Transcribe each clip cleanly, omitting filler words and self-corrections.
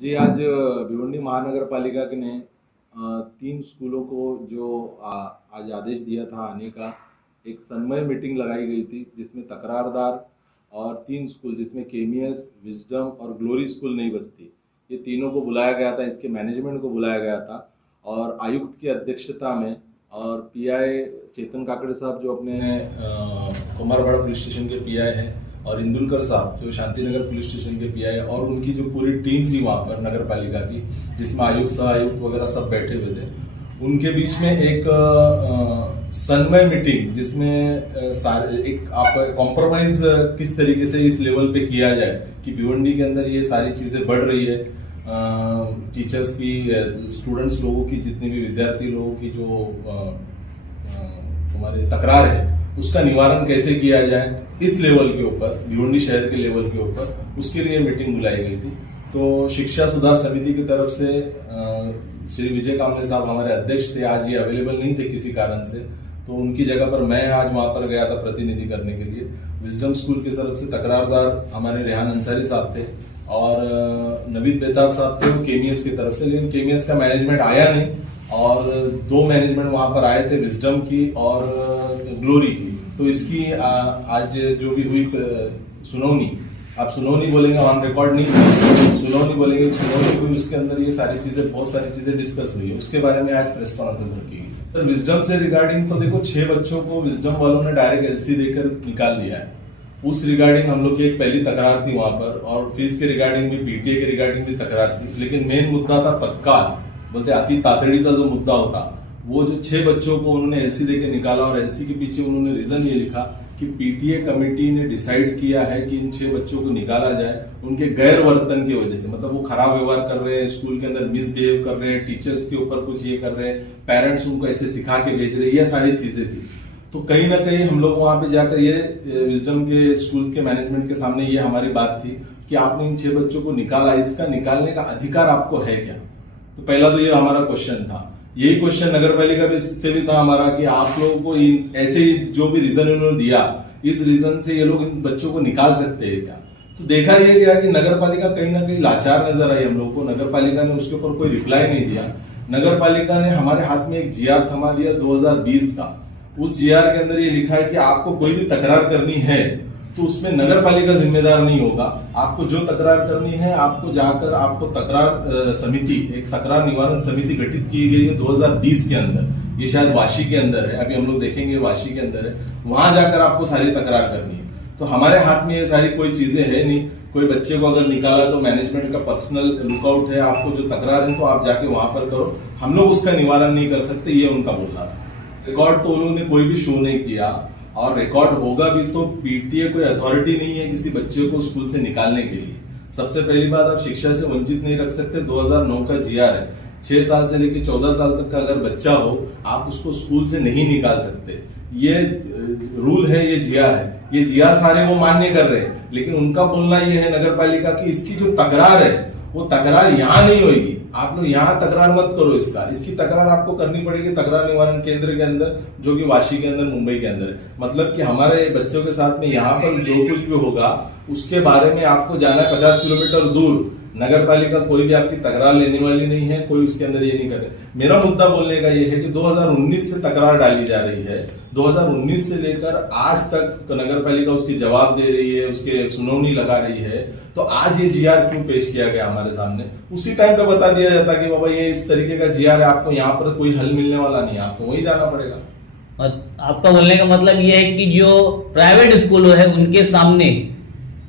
जी, आज भिवंडी महानगर पालिका ने 3 स्कूलों को जो आज आदेश दिया था आने का, एक सन्मय मीटिंग लगाई गई थी जिसमें तकरारदार और 3 स्कूल जिसमें केमियस, विजडम और ग्लोरी स्कूल नहीं बसती, ये तीनों को बुलाया गया था, इसके मैनेजमेंट को बुलाया गया था और आयुक्त की अध्यक्षता में और पीआई चेतन काकड़े साहब जो अपने कुमारवाड़ा पुलिस स्टेशन के पीआई हैं और इंदुलकर साहब जो शांतिनगर पुलिस स्टेशन के पीआई और उनकी जो पूरी टीम थी वहाँ पर नगर पालिका की, जिसमें आयुक्त सह आयुक्त वगैरह सब बैठे हुए थे, उनके बीच में एक सन्मय मीटिंग जिसमें सारे एक आप कॉम्प्रोमाइज किस तरीके से इस लेवल पे किया जाए कि भिवंडी के अंदर ये सारी चीजें बढ़ रही है, टीचर्स की, स्टूडेंट्स लोगों की, जितने भी विद्यार्थी लोगों की जो हमारे तकरार है उसका निवारण कैसे किया जाए इस लेवल के ऊपर, भिवंडी शहर के लेवल के ऊपर, उसके लिए मीटिंग बुलाई गई थी। तो शिक्षा सुधार समिति की तरफ से श्री विजय कामले साहब हमारे अध्यक्ष थे, आज ये अवेलेबल नहीं थे किसी कारण से, तो उनकी जगह पर मैं आज वहां पर गया था प्रतिनिधि करने के लिए। विजडम स्कूल की तरफ से तकरारदार हमारे रेहान अंसारी साहब थे और नवीद बेताब साहब थे केमियस की तरफ से, लेकिन केमियस का मैनेजमेंट आया नहीं और 2 मैनेजमेंट वहां पर आए थे, विजडम की और ग्लोरी की। तो इसकी आज जो भी हुई सुनौनी, आप सुनौनी बोलेंगे, ऑन रिकॉर्ड नहीं, सुनौनी बोलेंगे, सुनौनी हुई, उसके अंदर ये सारी चीजें, बहुत सारी चीजें डिस्कस हुई है, उसके बारे में आज प्रेस कॉन्फ्रेंस रखी गई। तो विजडम से रिगार्डिंग तो देखो 6 बच्चों को विजडम वालों ने डायरेक्ट एलसी देकर निकाल दिया है। उस रिगार्डिंग हम लोग की एक पहली तकरार थी वहां पर, और फीस के रिगार्डिंग भी, पीटीए के रिगार्डिंग भी तकरार थी, लेकिन मेन मुद्दा था तत्काल, बोलते अति तातड़ीचा जो मुद्दा होता, वो जो 6 बच्चों को उन्होंने एलसी देके निकाला और एलसी के पीछे उन्होंने रीजन ये लिखा कि पीटीए कमेटी ने डिसाइड किया है कि इन 6 बच्चों को निकाला जाए उनके गैर वर्तन की वजह से, मतलब वो खराब व्यवहार कर रहे हैं, स्कूल के अंदर मिसबिहेव कर रहे हैं, टीचर्स के ऊपर कुछ ये कर रहे हैं, पेरेंट्स उनको ऐसे सिखा के भेज रहे हैं, ये सारी चीजें थी। तो कहीं ना कहीं हम लोग वहां पे जाकर ये विजडम के स्कूल के मैनेजमेंट के सामने ये हमारी बात थी कि आपने इन 6 बच्चों को निकाला, इसका निकालने का अधिकार आपको है क्या? तो पहला तो ये हमारा क्वेश्चन था। यही क्वेश्चन नगर पालिका से भी था हमारा कि आप लोगों को ऐसे ही जो भी रीजन उन्होंने दिया, इस रीजन से ये लोग इन बच्चों को निकाल सकते हैं क्या? तो देखा यह गया कि नगर पालिका कहीं ना कहीं लाचार नजर आई हम लोग को। नगर पालिका ने उसके ऊपर कोई रिप्लाई नहीं दिया। नगर पालिका ने हमारे हाथ में एक जीआर थमा दिया 2020 का। उस जीआर के अंदर ये लिखा है कि आपको कोई भी तकरार करनी है तो उसमें नगर पालिका जिम्मेदार नहीं होगा। आपको जो तकरार करनी है, आपको जाकर आपको तकरार समिति, एक तकरार निवारण समिति गठित की गई है 2020 के अंदर, ये शायद वाशी के अंदर है, अभी हम लोग देखेंगे वाशी के अंदर है, वहां जाकर आपको सारी तकरार करनी है। तो हमारे हाथ में ये सारी कोई चीजें है नहीं। कोई बच्चे को अगर निकाला तो मैनेजमेंट का पर्सनल लुकआउट है, आपको जो तकरार है तो आप जाके वहां पर करो, हम लोग उसका निवारण नहीं कर सकते, ये उनका बोलना था। रिकॉर्ड तो उन्होंने कोई भी शो नहीं किया, और रिकॉर्ड होगा भी तो पीटीए कोई अथॉरिटी नहीं है किसी बच्चे को स्कूल से निकालने के लिए। सबसे पहली बात, आप शिक्षा से वंचित नहीं रख सकते, 2009 का जीआर है, 6 साल से लेकर 14 साल तक का अगर बच्चा हो आप उसको स्कूल से नहीं निकाल सकते, ये रूल है, ये जीआर है। ये जीआर सारे वो मान्य कर रहे हैं, लेकिन उनका बोलना ये है नगर पालिका की, इसकी जो तकरार है वो तकरार यहाँ नहीं होगी, आप लोग यहाँ तकरार मत करो, इसकी तकरार आपको करनी पड़ेगी तकरार निवारण केंद्र के अंदर, जो कि वाशी के अंदर, मुंबई के अंदर है। मतलब कि हमारे बच्चों के साथ में यहाँ पर जो कुछ भी होगा उसके बारे में आपको जाना है 50 किलोमीटर दूर। नगर पालिका कोई भी आपकी तकरार लेने वाली नहीं है, कोई उसके अंदर ये नहीं कर रहे। मेरा मुद्दा बोलने का ये है कि 2019 से तकरार डाली जा रही है, 2019 से लेकर आज तक नगर पालिका उसकी जवाब दे रही है, उसके सुनौनी लगा रही है, तो आज ये जीआर क्यों पेश किया गया हमारे सामने? उसी टाइम पे बता दिया जाता कि बाबा ये इस तरीके का जीआर है, आपको यहाँ पर कोई हल मिलने वाला नहीं है, आपको वही जाना पड़ेगा। आपका बोलने का मतलब ये है कि जो प्राइवेट स्कूल है उनके सामने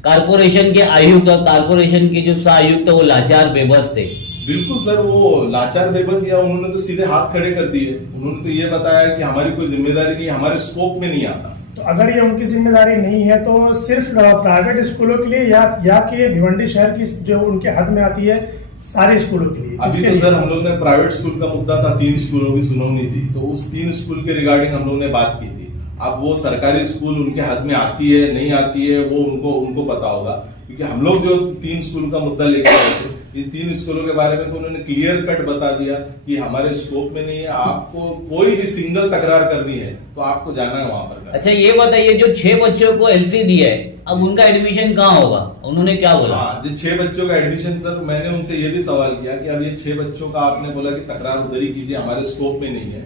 कारपोरेशन के आयुक्त और कारपोरेशन के जो सह आयुक्त वो लाचार बेबस थे। बिल्कुल सर, वो लाचार बेबस, या उन्होंने तो सीधे हाथ खड़े कर दिए। उन्होंने तो ये बताया कि हमारी कोई जिम्मेदारी नहीं, हमारे स्कोप में नहीं आता। तो अगर ये उनकी जिम्मेदारी नहीं है तो सिर्फ प्राइवेट स्कूलों के लिए या कि भिवंडी शहर की जो उनके हद में आती है सारे स्कूलों के लिए? अभी तो सर हम लोग ने प्राइवेट स्कूल का मुद्दा था, 3 स्कूलों की सुनौनी थी, तो उस 3 स्कूल के रिगार्डिंग हम लोग ने बात की थी। अब वो सरकारी स्कूल उनके हद में आती है नहीं आती है वो उनको पता होगा, क्योंकि हम लोग जो 3 स्कूल का मुद्दा लेकर आए थे, इन 3 स्कूलों के बारे में तो उन्होंने क्लियर कट बता दिया कि हमारे स्कोप में नहीं है, आपको कोई भी सिंगल तकरार करनी है तो आपको जाना है वहां पर। अच्छा ये बताइए, जो 6 बच्चों को एलसी दी है, अब उनका एडमिशन कहाँ होगा, उन्होंने क्या बोला? हाँ, जो 6 बच्चों का एडमिशन, सर मैंने उनसे ये भी सवाल किया कि अब ये 6 बच्चों का आपने बोला कि तकरार उधर ही कीजिए, हमारे स्कोप में नहीं है,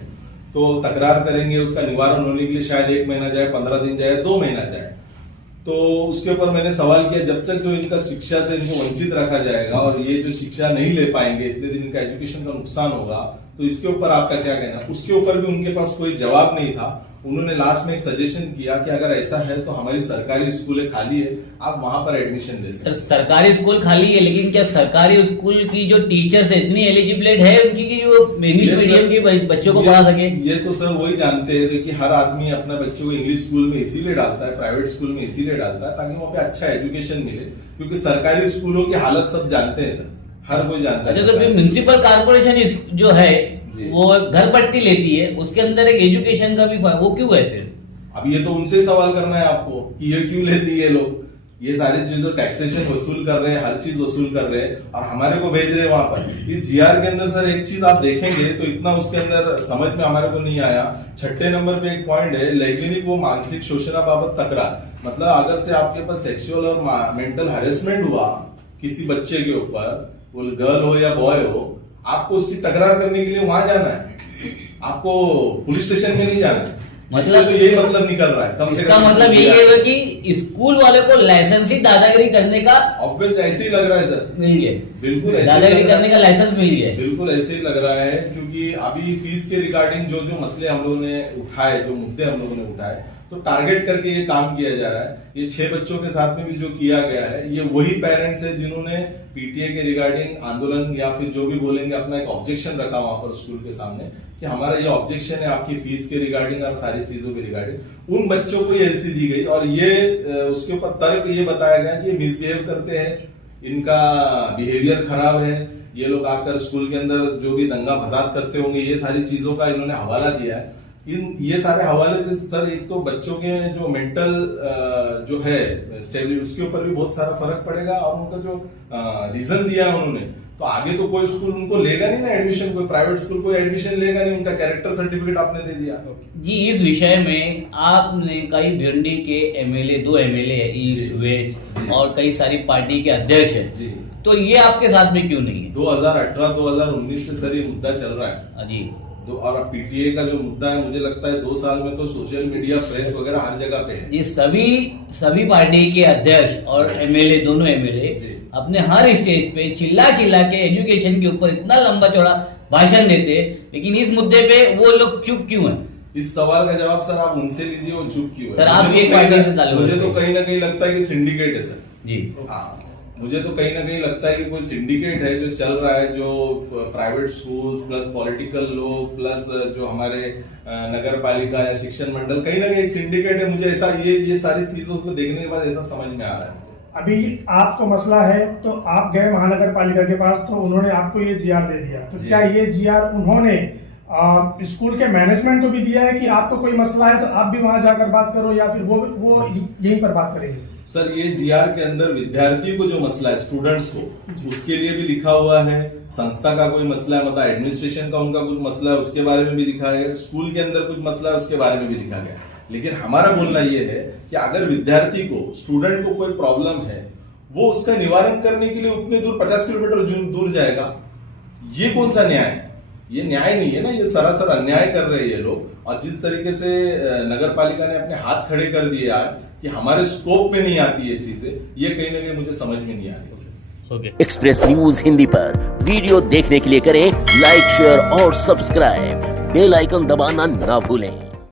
तो तकरार करेंगे, उसका निवारण होने के लिए शायद 1 महीना जाए, 15 दिन जाए, 2 महीना जाए। तो उसके ऊपर मैंने सवाल किया, जब तक जो इनका शिक्षा से इनको वंचित रखा जाएगा और ये जो शिक्षा नहीं ले पाएंगे, इतने दिन इनका एजुकेशन का नुकसान होगा, तो इसके ऊपर आपका क्या कहना? उसके ऊपर भी उनके पास कोई जवाब नहीं था। उन्होंने लास्ट में एक सजेशन किया कि अगर ऐसा है तो हमारी सरकारी स्कूलें खाली है, आप वहां पर एडमिशन ले सकते हैं। सरकारी स्कूल खाली है, लेकिन क्या सरकारी स्कूल की जो टीचर्स है इतनी एलिजिबलेट है उनकी कि जो इंग्लिश मीडियम के बच्चों को पढ़ा सके? ये तो सर वही जानते हैं कि हर आदमी अपना बच्चों को इंग्लिश स्कूल में इसीलिए डालता है, प्राइवेट स्कूल में इसीलिए डालता है ताकि वहाँ पे अच्छा एजुकेशन मिले, क्योंकि सरकारी स्कूलों की हालत सब जानते हैं सर, हर कोई जानता है। अच्छा, तो फिर म्युनिसिपल कॉर्पोरेशन जो है वो घर पट्टी लेती है, उसके अंदर एक एजुकेशन का भी वो क्यों है फिर? अब ये तो उनसे सवाल करना है आपको कि ये क्यों लेती है लोग, ये सारी चीजों टैक्सेशन वसूल कर रहे हैं, हर चीज वसूल कर रहे हैं और हमारे को भेज रहे हैं वहां पर। इस जीआर के अंदर सर एक चीज आप देखेंगे तो इतना उसके अंदर समझ में हमारे को नहीं आया। 6ठे नंबर पे एक पॉइंट है, लैंगिक व मानसिक शोषणाबाबत तकरार, मतलब अगर से आपके पास सेक्सुअल और मेंटल हैरेसमेंट हुआ किसी बच्चे के ऊपर, वो गर्ल हो या बॉय हो, आपको उसकी तकरार करने के लिए वहां जाना है, आपको पुलिस स्टेशन में नहीं जाना है। मतलब तो यही मतलब निकल रहा है, कम से इसका कम मतलब यही है कि स्कूल वाले को लाइसेंस ही दादागिरी करने का ऑब्वियस ऐसे ही लग रहा है सर, मिल गया, बिल्कुल ऐसे दादागिरी करने का लाइसेंस मिल गया, बिल्कुल ऐसे ही लग रहा है। क्योंकि अभी फीस के रिगार्डिंग जो जो मसले हम लोगों ने उठाए, जो मुद्दे हम लोगों ने उठाए, तो टारगेट करके ये काम किया जा रहा है। ये 6 बच्चों के साथ में भी जो किया गया है, ये वही पेरेंट्स है जिन्होंने पीटीए के रिगार्डिंग आंदोलन या फिर जो भी बोलेंगे अपना एक ऑब्जेक्शन रखा वहां पर स्कूल के सामने कि हमारा ये ऑब्जेक्शन है आपकी फीस के रिगार्डिंग और सारी चीजों के रिगार्डिंग। उन बच्चों को ये एलसी दी गई और ये उसके ऊपर तर्क ये बताया गया कि ये मिसबिहेव करते हैं, इनका बिहेवियर खराब है, ये लोग आकर स्कूल के अंदर जो भी दंगा फसाद करते होंगे, ये सारी चीजों का इन्होंने हवाला दिया है। ये सारे हवाले से सर एक तो बच्चों के जो मेंटल जो है स्टेबिलिटी, उसके ऊपर भी बहुत सारा फर्क पड़ेगा और उनका जो रीजन दिया है उन्होंने, तो आगे तो कोई स्कूल उनको लेगा नहीं ना एडमिशन, कोई प्राइवेट स्कूल कोई एडमिशन लेगा नहीं, उनका कैरेक्टर सर्टिफिकेट आपने दे दिया। जी, इस विषय में आपने कई भिवंडी के एमएलए, 2 एमएलए है, ईस्ट वेस्ट और कई सारी पार्टी के अध्यक्ष है जी, तो ये आपके साथ में क्यों नहीं है? 2018-2019 से सर ये मुद्दा चल रहा है जी, तो और अब पीटीए का जो मुद्दा है, मुझे लगता है 2 साल में तो सोशल मीडिया, प्रेस वगैरह हर जगह पे है। ये सभी पार्टी के अध्यक्ष और एमएलए, दोनों एमएलए अपने हर स्टेज पे चिल्ला के एजुकेशन के ऊपर इतना लंबा चौड़ा भाषण देते, लेकिन इस मुद्दे पे वो लोग चुप क्यों हैं? इस सवाल का जवाब सर आप उनसे लीजिए, वो चुप क्यों है। सर आप एक पार्टी से ताल्लुक मुझे तो रखते कहीं ना कहीं लगता है कि सिंडिकेट है सर। जी, हाँ, मुझे तो कहीं ना कहीं लगता है कि कोई सिंडिकेट है जो चल रहा है, जो प्राइवेट स्कूल्स प्लस पॉलिटिकल लोग प्लस जो हमारे नगर पालिका या शिक्षण मंडल, कहीं ना कहीं एक सिंडिकेट है। मुझे ऐसा ये सारी चीजों को देखने के बाद ऐसा समझ में आ रहा है। अभी आपको मसला है तो आप गए महानगर पालिका के पास, तो उन्होंने आपको ये जीआर दे दिया, तो क्या ये जीआर उन्होंने स्कूल के मैनेजमेंट को भी दिया है कि आपको कोई मसला है तो आप भी वहां जाकर बात करो, या फिर वो यहीं पर बात करेंगे? सर ये जीआर के अंदर विद्यार्थियों को जो मसला है, स्टूडेंट्स को, उसके लिए भी लिखा हुआ है। संस्था का कोई मसला है, मतलब एडमिनिस्ट्रेशन का उनका कुछ मसला है, उसके बारे में भी लिखा है। स्कूल के अंदर कुछ मसला है, उसके बारे में भी लिखा गया। लेकिन हमारा बोलना यह है कि अगर विद्यार्थी को, स्टूडेंट को कोई प्रॉब्लम है, वो उसका निवारण करने के लिए उतने दूर 50 किलोमीटर दूर जाएगा, ये कौन सा न्याय है? ये न्याय नहीं है ना, ये सरासर अन्याय कर रहे हैं ये लोग। और जिस तरीके से नगर पालिका ने अपने हाथ खड़े कर दिए आज कि हमारे स्कोप में नहीं आती ये चीजें, ये कहीं ना कहीं मुझे समझ में नहीं आ रही। एक्सप्रेस न्यूज हिंदी पर वीडियो देखने के लिए करें लाइक, शेयर और सब्सक्राइब। बेल आइकन दबाना ना भूलें।